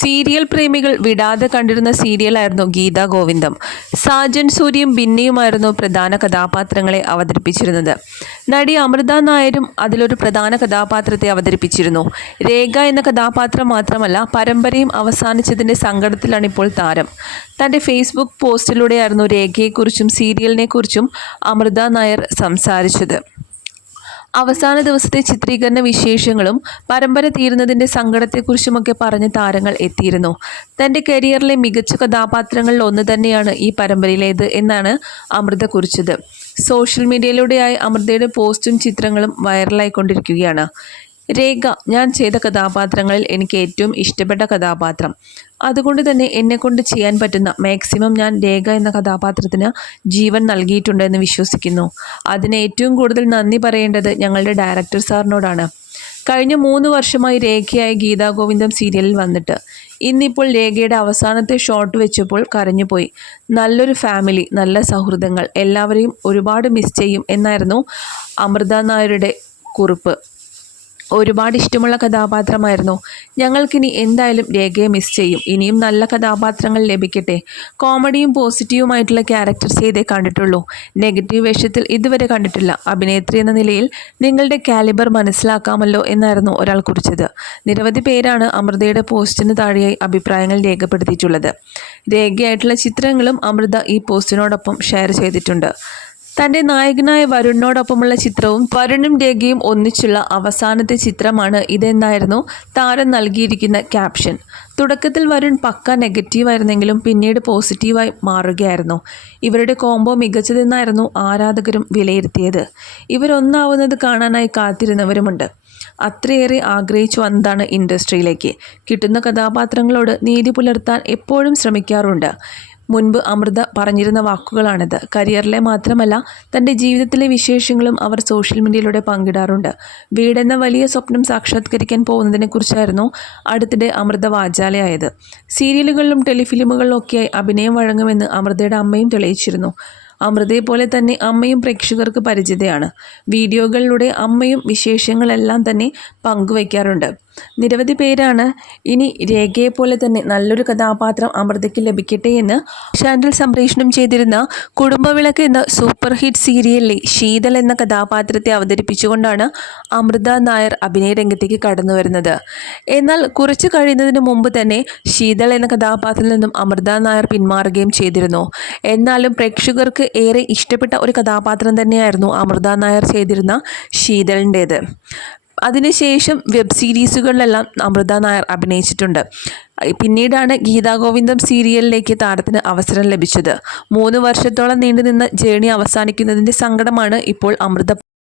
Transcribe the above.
Serial പ്രേമികൾ വിടാതെ കണ്ടിരുന്ന സീരിയലായിരുന്നു ഗീതാ ഗോവിന്ദം. സാജൻ സൂര്യയും ബിന്നിയുമായിരുന്നു പ്രധാന കഥാപാത്രങ്ങളെ അവതരിപ്പിച്ചിരുന്നത്. നടി അമൃത നായരും അതിലൊരു പ്രധാന കഥാപാത്രത്തെ അവതരിപ്പിച്ചിരുന്നു. രേഖ എന്ന കഥാപാത്രം മാത്രമല്ല, പരമ്പരയും അവസാനിച്ചതിൻ്റെ സങ്കടത്തിലാണിപ്പോൾ താരം. തൻ്റെ ഫേസ്ബുക്ക് പോസ്റ്റിലൂടെയായിരുന്നു രേഖയെക്കുറിച്ചും സീരിയലിനെക്കുറിച്ചും അമൃത നായർ സംസാരിച്ചത്. അവസാന ദിവസത്തെ ചിത്രീകരണ വിശേഷങ്ങളും പരമ്പര തീരുന്നതിൻ്റെ സങ്കടത്തെക്കുറിച്ചുമൊക്കെ പറഞ്ഞ് താരങ്ങൾ എത്തിയിരുന്നു. തൻ്റെ കരിയറിലെ മികച്ച കഥാപാത്രങ്ങളിൽ ഒന്ന് തന്നെയാണ് ഈ പരമ്പരയിലേത് എന്നാണ് അമൃത കുറിച്ചത്. സോഷ്യൽ മീഡിയയിലൂടെയായി അമൃതയുടെ പോസ്റ്റും ചിത്രങ്ങളും വൈറലായിക്കൊണ്ടിരിക്കുകയാണ്. രേഖ: ഞാൻ ചെയ്ത കഥാപാത്രങ്ങളിൽ എനിക്ക് ഏറ്റവും ഇഷ്ടപ്പെട്ട കഥാപാത്രം. അതുകൊണ്ട് തന്നെ എന്നെക്കൊണ്ട് ചെയ്യാൻ പറ്റുന്ന മാക്സിമം ഞാൻ രേഖ എന്ന കഥാപാത്രത്തിന് ജീവൻ നൽകിയിട്ടുണ്ട് എന്ന് വിശ്വസിക്കുന്നു. അതിന് ഏറ്റവും കൂടുതൽ നന്ദി പറയേണ്ടത് ഞങ്ങളുടെ ഡയറക്ടർ സാറിനോടാണ്. കഴിഞ്ഞ 3 വർഷമായി രേഖയായി ഗീതാ ഗോവിന്ദം സീരിയലിൽ വന്നിട്ട് ഇന്നിപ്പോൾ രേഖയുടെ അവസാനത്തെ ഷോട്ട് വെച്ചപ്പോൾ കരഞ്ഞുപോയി. നല്ലൊരു ഫാമിലി, നല്ല സൗഹൃദങ്ങൾ, എല്ലാവരെയും ഒരുപാട് മിസ് ചെയ്യും എന്നായിരുന്നു അമൃത നായരുടെ കുറിപ്പ്. ഒരുപാട് ഇഷ്ടമുള്ള കഥാപാത്രമായിരുന്നു. ഞങ്ങൾക്കിനി എന്തായാലും രേഖയെ മിസ് ചെയ്യും. ഇനിയും നല്ല കഥാപാത്രങ്ങൾ ലഭിക്കട്ടെ. കോമഡിയും പോസിറ്റീവുമായിട്ടുള്ള ക്യാരക്ടേഴ്സ് ചെയ്തേ കണ്ടിട്ടുള്ളൂ. നെഗറ്റീവ് വേഷത്തിൽ ഇതുവരെ കണ്ടിട്ടില്ല. അഭിനേത്രി എന്ന നിലയിൽ നിങ്ങളുടെ കാലിബർ മനസ്സിലാക്കാമല്ലോ എന്നായിരുന്നു ഒരാൾ കുറിച്ചത്. നിരവധി പേരാണ് അമൃതയുടെ പോസ്റ്റിന് താഴെയായി അഭിപ്രായങ്ങൾ രേഖപ്പെടുത്തിയിട്ടുള്ളത്. രേഖയായിട്ടുള്ള ചിത്രങ്ങളും അമൃത ഈ പോസ്റ്റിനോടൊപ്പം ഷെയർ ചെയ്തിട്ടുണ്ട്. തൻ്റെ നായകനായ വരുണിനോടൊപ്പമുള്ള ചിത്രവും വരുണും രേഖയും ഒന്നിച്ചുള്ള അവസാനത്തെ ചിത്രമാണ് ഇതെന്നായിരുന്നു താരം നൽകിയിരിക്കുന്ന ക്യാപ്ഷൻ. തുടക്കത്തിൽ വരുൺ പക്ക നെഗറ്റീവായിരുന്നെങ്കിലും പിന്നീട് പോസിറ്റീവായി മാറുകയായിരുന്നു. ഇവരുടെ കോംബോ മികച്ചതെന്നായിരുന്നു ആരാധകരും വിലയിരുത്തിയത്. ഇവരൊന്നാവുന്നത് കാണാനായി കാത്തിരുന്നവരുമുണ്ട്. അത്രയേറെ ആഗ്രഹിച്ചു വന്നതാണ് ഇൻഡസ്ട്രിയിലേക്ക്. കിട്ടുന്ന കഥാപാത്രങ്ങളോട് നീതി പുലർത്താൻ എപ്പോഴും ശ്രമിക്കാറുണ്ട്. മുൻപ് അമൃത പറഞ്ഞിരുന്ന വാക്കുകളാണിത്. കരിയറിലെ മാത്രമല്ല, തൻ്റെ ജീവിതത്തിലെ വിശേഷങ്ങളും അവർ സോഷ്യൽ മീഡിയയിലൂടെ പങ്കിടാറുണ്ട്. വീടെന്ന വലിയ സ്വപ്നം സാക്ഷാത്കരിക്കാൻ പോകുന്നതിനെക്കുറിച്ചായിരുന്നു അടുത്തിടെ അമൃത വാചാലയായത്. സീരിയലുകളിലും ടെലിഫിലിമുകളിലും ഒക്കെയായി അഭിനയം വഴങ്ങുമെന്ന് അമൃതയുടെ അമ്മയും തെളിയിച്ചിരുന്നു. അമൃതയെ പോലെ തന്നെ അമ്മയും പ്രേക്ഷകർക്ക് പരിചിതയാണ്. വീഡിയോകളിലൂടെ അമ്മയും വിശേഷങ്ങളെല്ലാം തന്നെ പങ്കുവയ്ക്കാറുണ്ട്. നിരവധി പേരാണ് ഇനി രേഖയെപ്പോലെ തന്നെ നല്ലൊരു കഥാപാത്രം അമൃതയ്ക്ക് ലഭിക്കട്ടെ എന്ന് ചാനൽ സംപ്രേഷണം ചെയ്തിരുന്ന കുടുംബവിളക്ക് എന്ന സൂപ്പർ ഹിറ്റ് സീരിയലിലെ ശീതൾ എന്ന കഥാപാത്രത്തെ അവതരിപ്പിച്ചുകൊണ്ടാണ് അമൃത നായർ അഭിനയ രംഗത്തേക്ക് കടന്നു വരുന്നത്. എന്നാൽ കുറച്ചു കഴിയുന്നതിന് മുമ്പ് തന്നെ ശീതൾ എന്ന കഥാപാത്രത്തിൽ നിന്നും അമൃത നായർ പിന്മാറുകയും ചെയ്തിരുന്നു. എന്നാലും പ്രേക്ഷകർക്ക് ഏറെ ഇഷ്ടപ്പെട്ട ഒരു കഥാപാത്രം തന്നെയായിരുന്നു അമൃത നായർ ചെയ്തിരുന്ന ശീതളിൻ്റേത്. അതിനുശേഷം വെബ് സീരീസുകളിലെല്ലാം അമൃത നായർ അഭിനയിച്ചിട്ടുണ്ട്. പിന്നീടാണ് ഗീതാ ഗോവിന്ദം സീരിയലിലേക്ക് താരത്തിന് അവസരം ലഭിച്ചത്. 3 വർഷത്തോളം നീണ്ടുനിന്ന ജേണി അവസാനിക്കുന്നതിൻ്റെ സങ്കടമാണ് ഇപ്പോൾ അമൃത